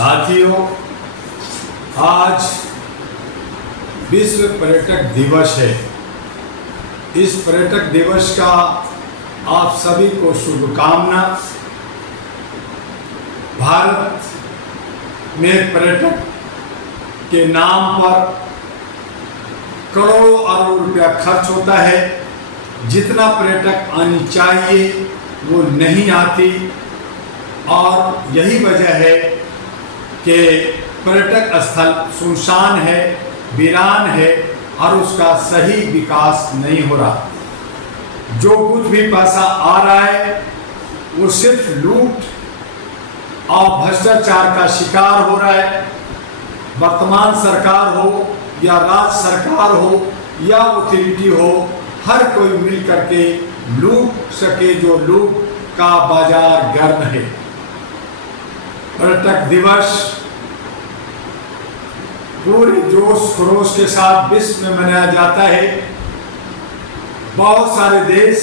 साथियों, आज विश्व पर्यटक दिवस है। इस पर्यटक दिवस का आप सभी को शुभकामना। भारत में पर्यटक के नाम पर करोड़ों अरबों रुपया खर्च होता है। जितना पर्यटक आनी चाहिए वो नहीं आती, और यही वजह है कि पर्यटक स्थल सुनसान है, वीरान है और उसका सही विकास नहीं हो रहा। जो कुछ भी पैसा आ रहा है वो सिर्फ लूट और भ्रष्टाचार का शिकार हो रहा है। वर्तमान सरकार हो या राज्य सरकार हो या अथॉरिटी हो, हर कोई मिल करके लूट सके, जो लूट का बाजार गर्म है। पर्यटक दिवस पूरे जोश खरोश के साथ विश्व में मनाया जाता है। बहुत सारे देश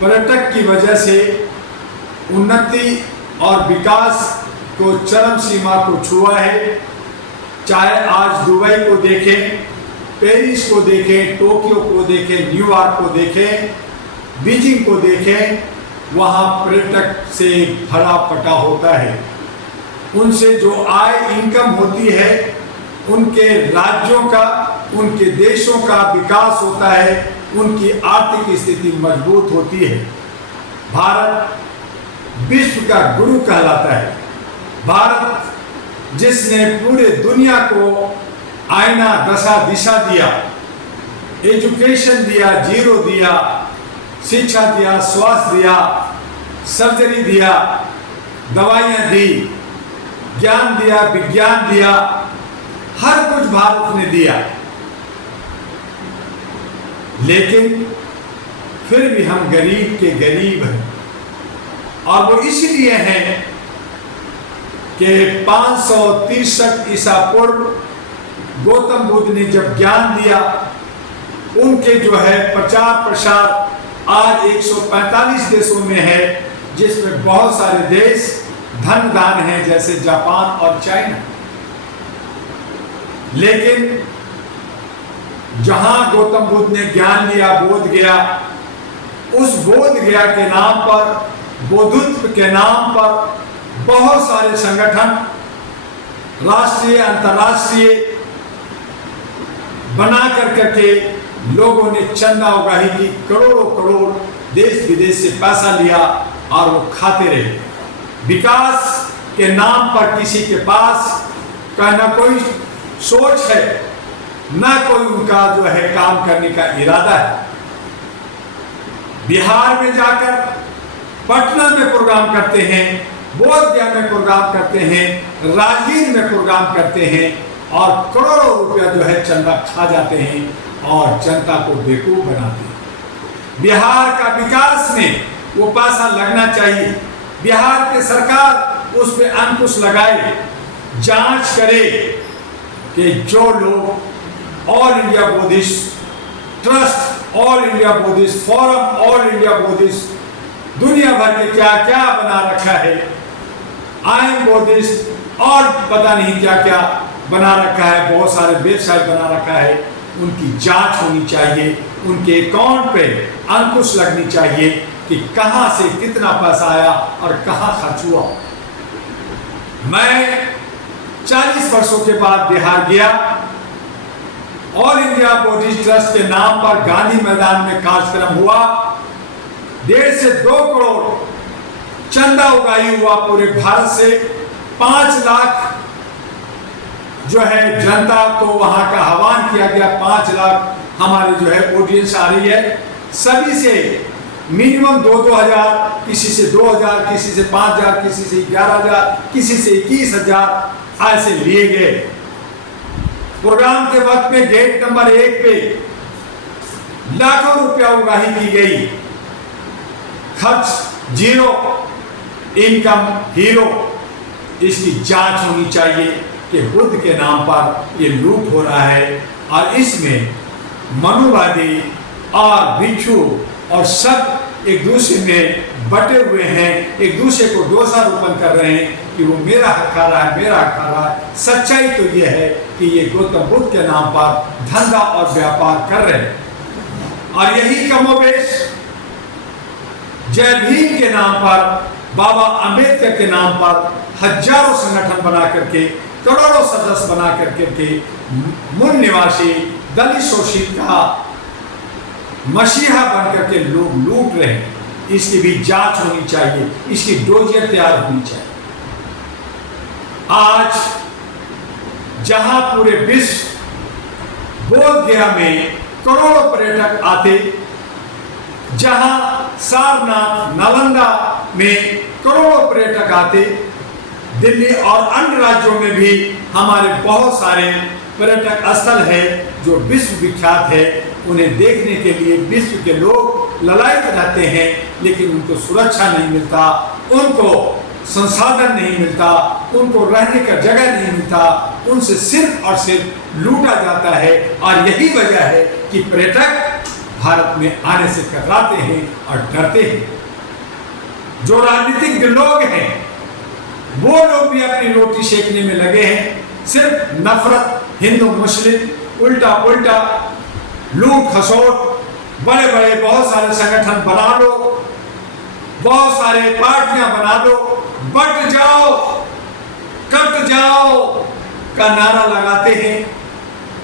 पर्यटक की वजह से उन्नति और विकास को चरम सीमा को छुआ है। चाहे आज दुबई को देखें, पेरिस को देखें, टोक्यो को देखें, न्यूयॉर्क को देखें, बीजिंग को देखें, वहाँ पर्यटक से भरा पटा होता है। उनसे जो आय इनकम होती है, उनके राज्यों का, उनके देशों का विकास होता है, उनकी आर्थिक स्थिति मजबूत होती है। भारत विश्व का गुरु कहलाता है। भारत जिसने पूरे दुनिया को आईना दशा दिशा दिया, एजुकेशन दिया, जीरो दिया, शिक्षा दिया, स्वास्थ्य दिया, सर्जरी दिया, दवाइयाँ दी, ज्ञान दिया, विज्ञान दिया, हर कुछ भारत ने दिया। लेकिन फिर भी हम गरीब के गरीब हैं, और वो इसलिए हैं कि 563 ईसा पूर्व गौतम बुद्ध ने जब ज्ञान दिया, उनके जो है प्रचार प्रसार आज 145 देशों में है, जिसमें बहुत सारे देश धनदान हैं, जैसे जापान और चाइना। लेकिन जहां गौतम बुद्ध ने ज्ञान लिया, बोध गया, उस बोध गया के नाम पर, बोधित्व के नाम पर बहुत सारे संगठन राष्ट्रीय अंतर्राष्ट्रीय बना करके लोगों ने चंदा उगाही की, करोड़ों करोड़ देश विदेश से पैसा लिया और वो खाते रहे। विकास के नाम पर किसी के पास ना कोई सोच है, ना कोई उनका जो है काम करने का इरादा है। बिहार में जाकर पटना में प्रोग्राम करते हैं, बोधगया में प्रोग्राम करते हैं, राजगीर में प्रोग्राम करते हैं, और करोड़ों रुपया जो है चंदा खा जाते हैं और जनता को बेवकूफ बनाते हैं। बिहार का विकास में वो पैसा लगना चाहिए। बिहार की सरकार उस पर अंकुश लगाए, जांच करे कि जो लोग all India Buddhist trust, all India Buddhist forum, all India Buddhist दुनिया भर के क्या क्या बना रखा है, आई एम बुद्धिस्ट और पता नहीं क्या क्या बना रखा है, बहुत सारे वेबसाइट बना रखा है, उनकी जांच होनी चाहिए। उनके अकाउंट पे अंकुश लगनी चाहिए कि कहां से कितना पैसा आया और कहां खर्च हुआ। मैं 40 वर्षों के बाद बिहार गया। ऑल इंडिया बुद्धिस्ट ट्रस्ट के नाम पर गांधी मैदान में कार्यक्रम हुआ। 1.5 से 2 करोड़ चंदा उगाही हुआ पूरे भारत से। 5 लाख जो है जनता को वहां का आह्वान किया गया। 5 लाख हमारे जो है ऑडियंस आ रही है। सभी से मिनिमम 2-2 हजार, किसी से 2 हजार, किसी से 5 हजार, किसी से 11 हजार, किसी से 21 हजार ऐसे लिए गए। प्रोग्राम के वक्त में गेट नंबर 1 पे लाखों रुपया उगाही की गई। खर्च जीरो, इनकम हीरो। इसकी जांच होनी चाहिए कि बुद्ध के नाम पर ये लूट हो रहा है, और इसमें मनुवादी और भिक्षु और सब एक दूसरे में बटे हुए हैं, एक दूसरे को दोषारोपण कर रहे हैं कि वो मेरा हक खा रहा है, मेरा हक खा रहा है। सच्चाई तो ये है कि ये गौतम बुद्ध के नाम पर धंधा और व्यापार कर रहे हैं। और यही कमोबेश जय भीम के नाम पर, बाबा अंबेडकर के नाम पर हजारों संगठन बना करके, करोड़ों सदस्य बना करके मूल निवासी दलित शोषित का मसीहा बन करके लोग लूट रहे हैं। इसकी भी जांच होनी चाहिए, इसकी डोजियर तैयार होनी चाहिए। आज जहां पूरे विश्व बोध गया में करोड़ों पर्यटक आते, जहां सारनाथ नालंदा में करोड़ों पर्यटक आते, दिल्ली और अन्य राज्यों में भी हमारे बहुत सारे पर्यटक स्थल है जो विश्व विख्यात है। उन्हें देखने के लिए विश्व के लोग ललायत रहते हैं, लेकिन उनको सुरक्षा नहीं मिलता, उनको संसाधन नहीं मिलता, उनको रहने का जगह नहीं मिलता, उनसे सिर्फ और सिर्फ लूटा जाता है। और यही वजह है कि पर्यटक भारत में आने से कतराते हैं और डरते हैं। जो राजनीतिक लोग हैं वो लोग भी अपनी रोटी सेकने में लगे हैं। सिर्फ नफरत, हिंदू मुस्लिम, उल्टा पुल्टा, लूट खसोट, बड़े बड़े बहुत सारे संगठन बना लो, बहुत सारे पार्टियां बना लो, बट जाओ कट जाओ का नारा लगाते हैं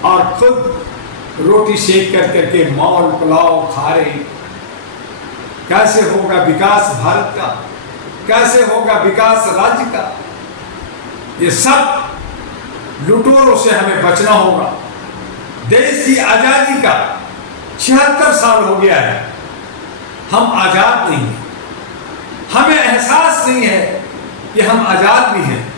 और खुद रोटी सेक कर करके मौल पुलाव खा रहे। कैसे होगा विकास भारत का? कैसे होगा विकास राज्य का? ये सब लुटेरों से हमें बचना होगा। देश की आजादी का 76 साल हो गया है, हम आजाद नहीं हैं। हमें एहसास नहीं है कि हम आजाद भी हैं।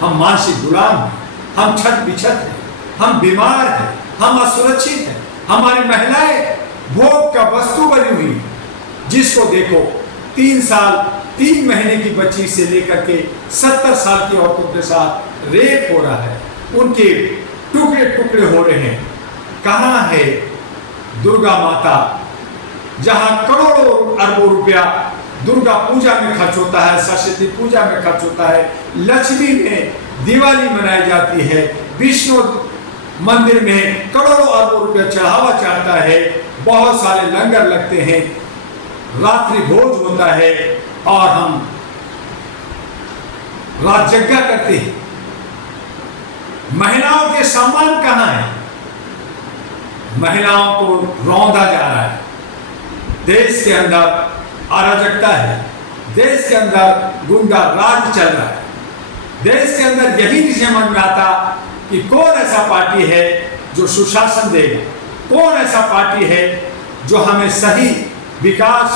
हम मानसिक गुलाम हैं, हम छत बिछत हैं, हम बीमार हैं, हम असुरक्षित हैं। हमारी महिलाएं भोग का वस्तु बनी हुई, जिसको देखो 3 साल 3 महीने की बच्ची से लेकर के 70 साल की औरतों के साथ रेप हो रहा है, उनके टुकड़े टुकड़े हो रहे हैं। कहाँ है दुर्गा माता, जहां करोड़ों अरबों रुपया दुर्गा पूजा में खर्च होता है, सरस्वती पूजा में खर्च होता है, लक्ष्मी में दिवाली मनाई जाती है, विष्णु मंदिर में करोड़ों अरबों रुपया चढ़ावा चढ़ता है, बहुत सारे लंगर लगते हैं, रात्रि भोज होता है और हम रात यज्ञ करते हैं। महिलाओं के सम्मान कहाँ है? महिलाओं को रौंदा जा रहा है। देश के अंदर अराजकता है, देश के अंदर गुंडा राज चल रहा है। देश के अंदर यही नहीं समझ में आता कि कौन ऐसा पार्टी है जो सुशासन देगा, कौन ऐसा पार्टी है जो हमें सही विकास,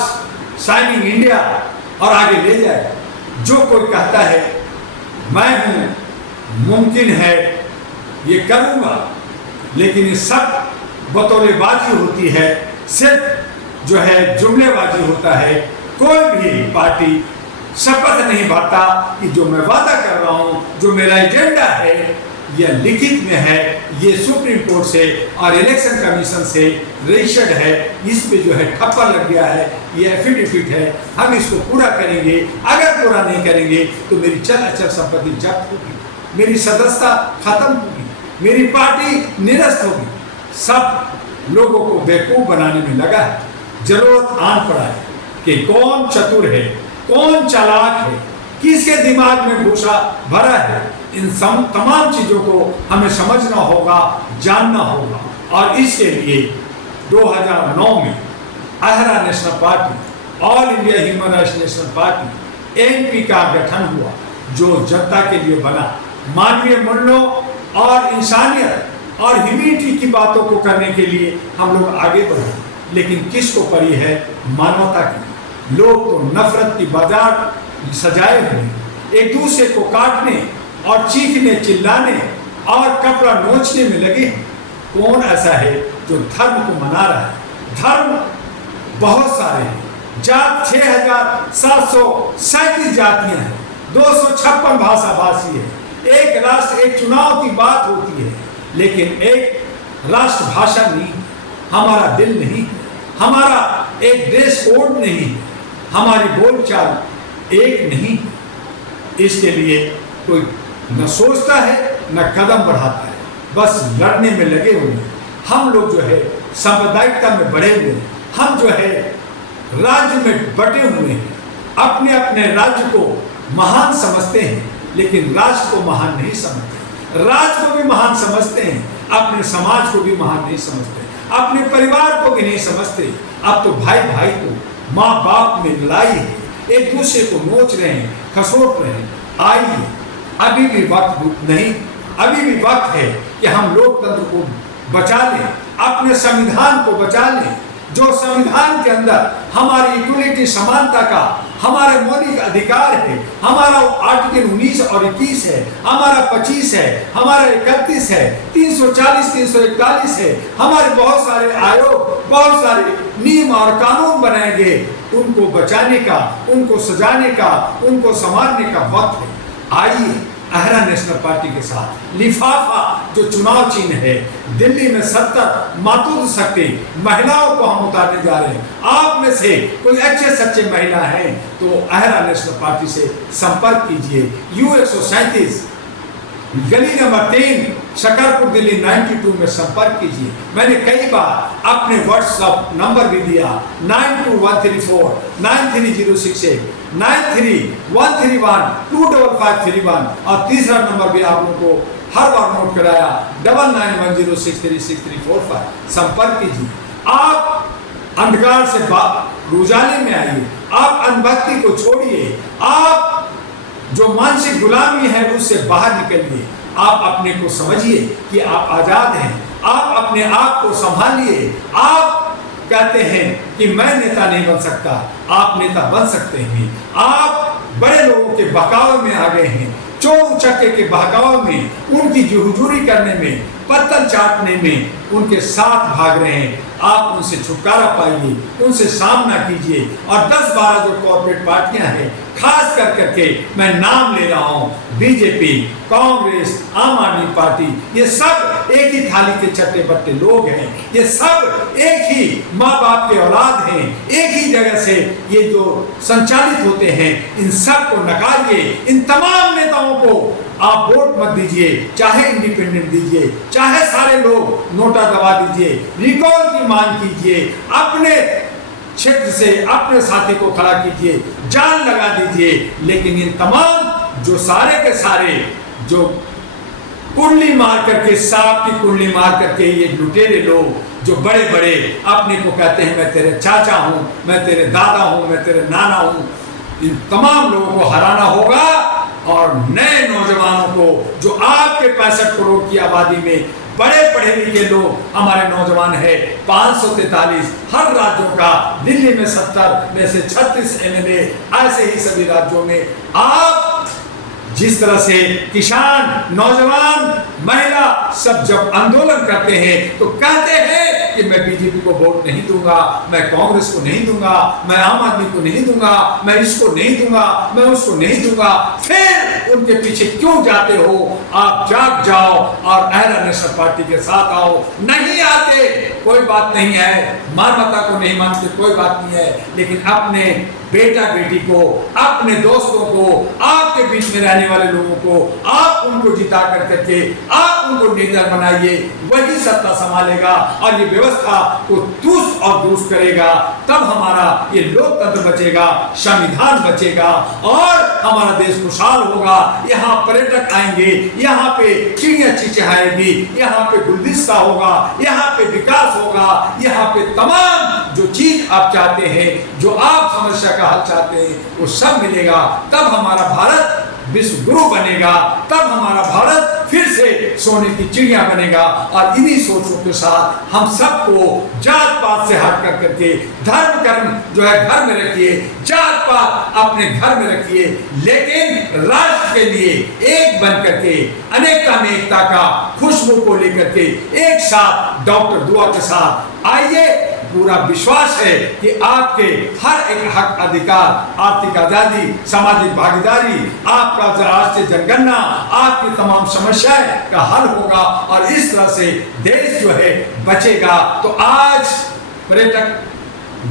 शाइनिंग इंडिया और आगे ले जाए। जो कोई कहता है मैं हूं, मुमकिन है, ये करूंगा, लेकिन ये सब बतौलेबाजी होती है, सिर्फ जो है जुमलेबाजी होता है। कोई भी पार्टी शपथ नहीं भरता कि जो मैं वादा कर रहा हूं, जो मेरा एजेंडा है, यह लिखित में है, ये सुप्रीम कोर्ट से और इलेक्शन कमीशन से रजिस्टर्ड है, इस पे जो है ठप्पा लग गया है, ये एफिडेविट है, हम इसको पूरा करेंगे। अगर पूरा नहीं करेंगे तो मेरी चल अचल संपत्ति जब्त होगी, मेरी सदस्यता खत्म होगी, मेरी पार्टी निरस्त होगी। सब लोगों को बेवकूफ बनाने में लगा है। जरूरत आन पड़ा है कि कौन चतुर है, कौन चालाक है, किसके दिमाग में भूसा भरा है। इन तमाम चीजों को हमें समझना होगा, जानना होगा। और इसके लिए 2009 में अहरा national party, all India human rights national party NP का गठन हुआ, जो जनता के लिए बना। मानवीय मूल्यों और इंसानियत और ह्यूमैनिटी की बातों को करने के लिए हम लोग आगे बढ़े, लेकिन किसको पड़ी है? मानवता की। लोग तो नफरत की बाजार सजाए हुए, एक दूसरे को काटने और चीखने, चिल्लाने और कपड़ा नोचने में लगे। कौन ऐसा है जो धर्म को मना रहा है? धर्म बहुत सारे हैं, जात 6737 जातियां हैं, 256 भाषा भाषी है, एक राष्ट्र एक चुनाव की बात होती है, लेकिन एक राष्ट्रभाषा नहीं, हमारा दिल नहीं, हमारा एक देश कोड नहीं, हमारी बोलचाल एक नहीं। इसके लिए कोई न सोचता है न कदम बढ़ाता है, बस लड़ने में लगे हुए हैं। हम लोग जो है सांप्रदायिकता में बढ़े हुए हैं, हम जो है राज्य में बटे हुए हैं, अपने अपने राज्य को महान समझते हैं, लेकिन राष्ट्र को महान नहीं समझते। राज्य को भी महान समझते हैं, अपने समाज को भी महान नहीं समझते, अपने परिवार को भी नहीं समझते। अब तो भाई भाई को, माँ बाप में लड़ाई है, एक दूसरे को नोच रहे हैं, खसोट रहे हैं। आइए, अभी भी वक्त नहीं, अभी भी वक्त है कि हम लोकतंत्र को बचा लें, अपने संविधान को बचा लें, जो संविधान के अंदर हमारी इक्वलिटी, समानता का हमारे मौलिक अधिकार है। हमारा आर्टिकल 19 और 21 है, हमारा 25 है, हमारा 31 है, 340, 341 है। हमारे बहुत सारे आयोग, बहुत सारे नियम और कानून बनाए गए, उनको बचाने का, उनको सजाने का, उनको संवारने का वक्त है। आइए अहरा नेशनल पार्टी के साथ लिफाफा जो चुनाव चिन्ह है, दिल्ली में 70 मातूद शक्ति महिलाओं को हम उतारने जा रहे हैं। आप में से कोई अच्छे सच्चे महिला हैं तो अहरा नेशनल पार्टी से संपर्क कीजिए। U137 गली नंबर 3 शकरपुर दिल्ली 92 में संपर्क कीजिए। मैंने कई बार अपने व्हाट्सएप नंबर भी दिया 92134 93068 93 131 25531 और तीसरा नंबर भी आप लोगों को हर बार नोट कराया 9910636345। संपर्क कीजिए। आप अंधकार से उजाले में आइए, आप अनभक्ति को छोड़िए, आप जो मानसिक गुलामी है उससे बाहर निकलिए। आप अपने को समझिए कि आप आजाद हैं, आप अपने आप को संभालिए। आप कहते हैं कि मैं नेता नहीं बन सकता, आप नेता बन सकते हैं। आप बड़े लोगों के बहकावे में आ गए हैं, चोर उचक्के के बहकावे में, उनकी जी हुजूरी करने में, पत्तल चाटने में उनके साथ भाग रहे हैं। आप उनसे छुटकारा पाइए, उनसे सामना कीजिए। और 10-12 जो कॉर्पोरेट पार्टियां हैं, खास कर करके मैं नाम ले रहा हूं, बीजेपी, कांग्रेस, आम आदमी पार्टी, ये सब एक ही थाली के चट्टे बट्टे लोग हैं। ये सब एक ही माँ बाप के औलाद हैं, एक ही जगह से ये जो संचालित होते हैं। इन सब को नकारिए। इन तमाम नेताओं को आप वोट मत दीजिए, चाहे इंडिपेंडेंट दीजिए, चाहे सारे लोग नोटा दबा दीजिए, रिकॉल की मांग कीजिए, अपने क्षेत्र से अपने साथी को खड़ा कीजिए, जान लगा दीजिए। लेकिन इन तमाम जो सारे के सारे जो कुंडली मार करके, सांप की कुंडली मार करके ये लुटेरे लोग जो बड़े बड़े अपने को कहते हैं मैं तेरे चाचा हूं, मैं तेरे दादा हूं, मैं तेरे नाना हूं, इन तमाम लोगों को हराना होगा। और नए नौजवानों को जो आपके 65 करोड़ की आबादी में बड़े पढ़े लिखे लोग हमारे नौजवान है, 543 हर राज्यों का, दिल्ली में 70 में से 36 MLA, ऐसे ही सभी राज्यों में। आप जिस तरह से किसान, नौजवान, महिला सब जब आंदोलन करते हैं तो कहते हैं कि मैं बीजेपी को वोट नहीं दूंगा, मैं कांग्रेस को नहीं दूंगा, मैं आम आदमी को नहीं दूंगा, मैं इसको नहीं दूंगा, मैं उसको नहीं दूंगा। फिर उनके पीछे क्यों जाते हो? आप जाग जाओ और अहरा नेशनल पार्टी के साथ आओ। नहीं आते कोई बात नहीं है, मानवता को नहीं मानते कोई बात नहीं है, लेकिन अपने बेटा बेटी को, अपने दोस्तों को, आपके बीच में रहने वाले लोगों को आप उनको जिता करके आप उनको लीडर बनाइए। वही सत्ता संभालेगा और ये व्यवस्था को तुष्ट और दुरुस्त करेगा। तब हमारा ये लोकतंत्र बचेगा, संविधान बचेगा और हमारा देश खुशहाल होगा। यहाँ पर्यटक आएंगे, यहाँ पे चिड़िया चिचहाएगी, यहाँ पे गुलदस्ता होगा, यहाँ पे विकास होगा, यहाँ पे तमाम जो चीज आप चाहते हैं, जो आप समस्या का हल चाहते हैं, वो सब मिलेगा। तब हमारा भारत विश्व गुरु बनेगा, तब हमारा भारत फिर से सोने की चिड़िया बनेगा। और इन्हीं सोचों के साथ हम सबको जात पात से हट कर करके धर्म कर्म जो है घर में रखिए, जात पात अपने घर में रखिए, लेकिन राष्ट्र के लिए एक बन करके अनेकता में एकता का खुशबू को लेकर के एक साथ डॉक्टर दुआ के साथ आइए। पूरा विश्वास है कि आपके हर एक हक, अधिकार, आर्थिक आजादी, सामाजिक भागीदारी, आपका राष्ट्रीय जनगणना, आपकी तमाम समस्याएं का हल होगा और इस तरह से देश जो है बचेगा। तो आज पर्यटक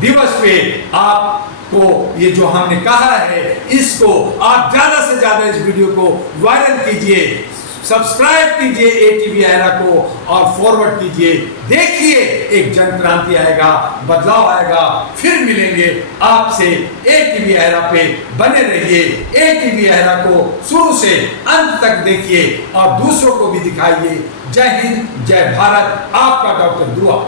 दिवस पे आप को ये जो हमने कहा है इसको आप ज्यादा से ज्यादा इस वीडियो को वायरल कीजिए, सब्सक्राइब कीजिए एटीवी एरा को और फॉरवर्ड कीजिए। देखिए एक जन क्रांति आएगा, बदलाव आएगा। फिर मिलेंगे आपसे एटीवी एरा पे। बने रहिए, एटीवी एरा को शुरू से अंत तक देखिए और दूसरों को भी दिखाइए। जय हिंद, जय भारत। आपका डॉक्टर दुआ।